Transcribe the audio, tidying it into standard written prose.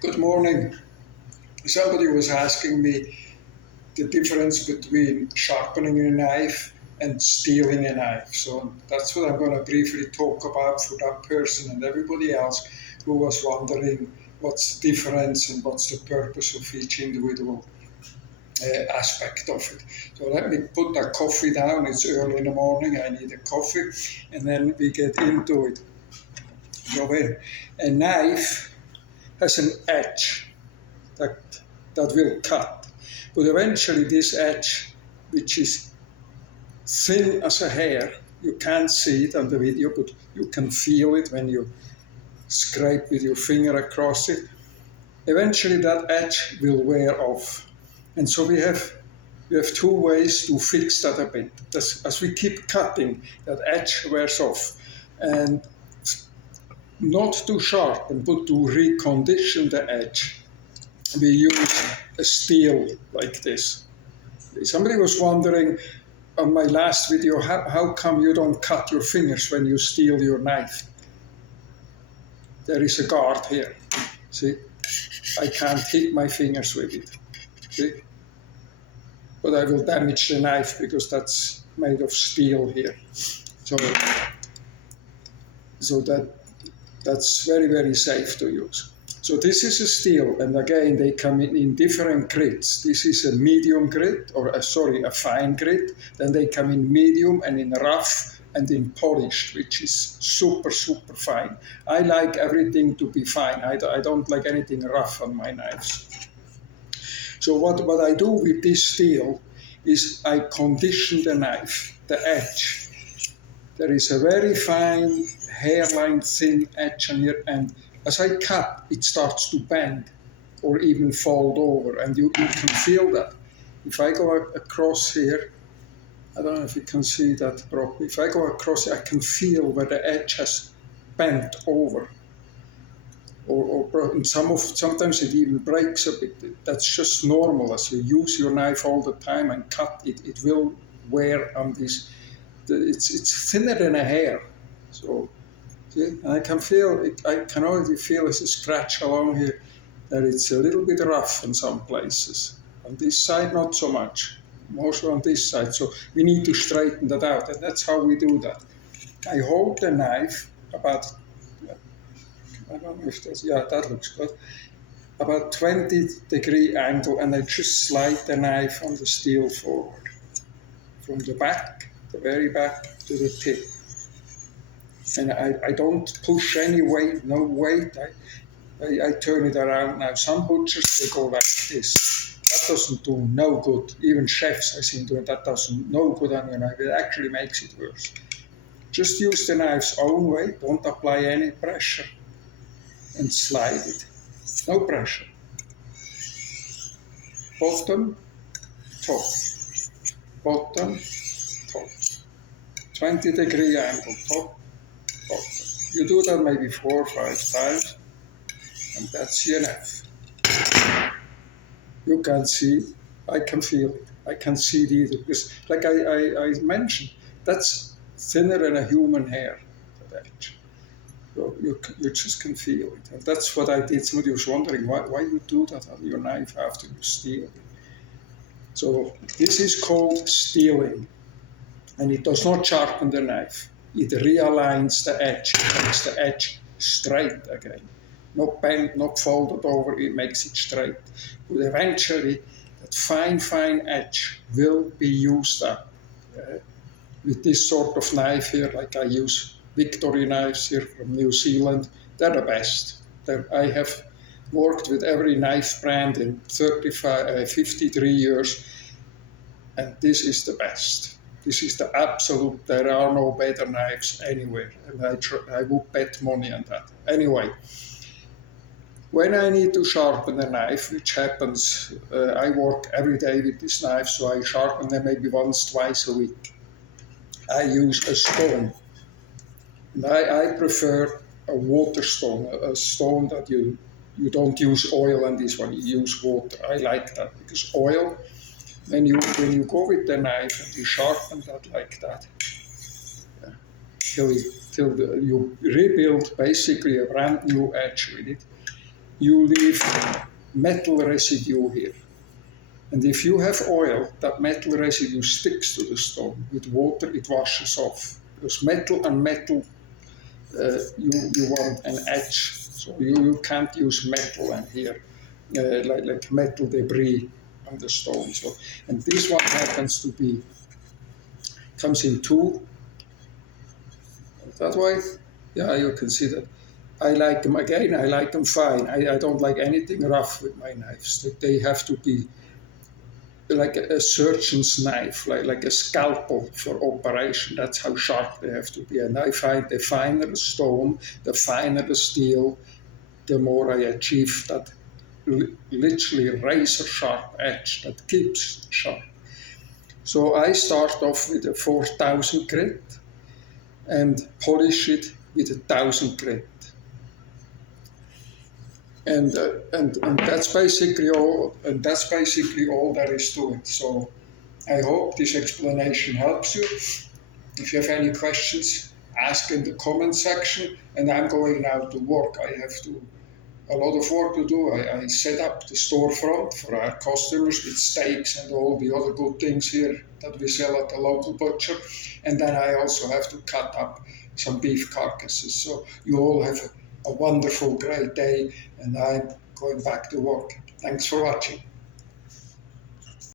Good morning. Somebody was asking me the difference between sharpening a knife and stealing a knife. So that's what I'm going to briefly talk about for that person and everybody else who was wondering what's the difference and what's the purpose of each individual aspect of it. So let me put that coffee down. It's early in the morning. I need a coffee, and then we get into it. So a knife has an edge that that will cut. But eventually this edge, which is thin as a hair, you can't see it on the video, but you can feel it when you scrape with your finger across it. Eventually that edge will wear off. And so we have two ways to fix that a bit. As we keep cutting, that edge wears off. And not to sharpen, but to recondition the edge, we use a steel like this. Somebody was wondering on my last video, how come you don't cut your fingers when you steal your knife? There is a guard here. See, I can't hit my fingers with it. See? But I will damage the knife because that's made of steel here. So that's very, very safe to use. So this is a steel, and again, they come in different grits. This is a medium grit, or a fine grit. Then they come in medium and in rough and in polished, which is super, super fine. I like everything to be fine. I don't like anything rough on my knives. So what I do with this steel is I condition the knife, the edge. There is a very fine hairline thin edge on here, and as I cut, it starts to bend or even fold over, and you can feel that. If I go across here, I don't know if you can see that properly. If I go across, I can feel where the edge has bent over. Or sometimes it even breaks a bit. That's just normal. As you use your knife all the time and cut, it will wear on this. It's thinner than a hair. So see, I can feel it. I can already feel as a scratch along here that it's a little bit rough in some places. On this side, not so much. Mostly on this side. So we need to straighten that out, and that's how we do that. I hold the knife about, I don't know if that's, yeah, that looks good, about 20-degree angle, and I just slide the knife on the steel forward from the back, the very back, to the tip. And I don't push any weight, no weight. I turn it around now. Some butchers, they go like this. That doesn't do no good. Even chefs, I think, doing that doesn't no good on your knife. It actually makes it worse. Just use the knife's own weight. Don't apply any pressure. And slide it. No pressure. Bottom, top. Bottom, top. 20-degree angle, top. You do that maybe 4 or 5 times, and that's enough. You can see, I can feel it, I can see it either. Because, like I mentioned, that's thinner than a human hair, that edge. So you just can feel it. And that's what I did. Somebody was wondering why you do that on your knife after you steal it. So this is called stealing, and it does not sharpen the knife. It realigns the edge, it makes the edge straight again. Not bent, not folded over, it makes it straight. But eventually, that fine edge will be used up. With this sort of knife here, like I use Victory knives here from New Zealand, they're the best. I have worked with every knife brand in 53 years, and this is the best. This is the absolute, there are no better knives anywhere, and I would bet money on that. Anyway, when I need to sharpen a knife, which happens, I work every day with this knife, so I sharpen them maybe once, twice a week. I use a stone. And I prefer a water stone, a stone that you don't use oil on this one, you use water. I like that, because oil, when you go with the knife and you sharpen that like that, till you rebuild basically a brand new edge with it, you leave metal residue here. And if you have oil, that metal residue sticks to the stone. With water, it washes off. Because metal and metal, you want an edge. So you can't use metal and here, like metal debris on the stone. So, and this one happens to be, comes in two, that way. Yeah, you can see that. I like them, again, I like them fine. I don't like anything rough with my knives. They have to be like a surgeon's knife, like a scalpel for operation. That's how sharp they have to be. And I find the finer the stone, the finer the steel, the more I achieve that literally razor sharp edge that keeps sharp. So I start off with a 4000 grit and polish it with 1000 grit. And that's basically all. And that's basically all there is to it. So I hope this explanation helps you. If you have any questions, ask in the comment section. And I'm going now to work. I have a lot of work to do. I set up the storefront for our customers with steaks and all the other good things here that we sell at the local butcher. And then I also have to cut up some beef carcasses. So you all have a wonderful, great day, and I'm going back to work. Thanks for watching.